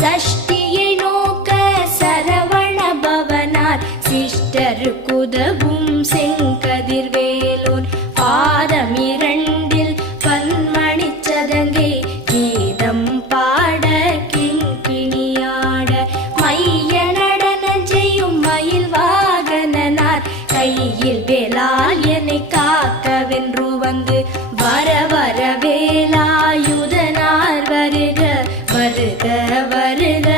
சஷ்டியை நோக்க சரவண பவனார் சிஷ்டருக்குதவும் செங்கதிர்வேலோன் பாதமிரண்டில் பன்மணிச் சதங்கை கீதம் பாட கிங்கிணியாட மைய நடன செய்யும் மயில் வாகனனார் கையில் வேலால் என்னை காக்கவென்று வந்து வர வர வேலாயுதனார் வருக வருக வருக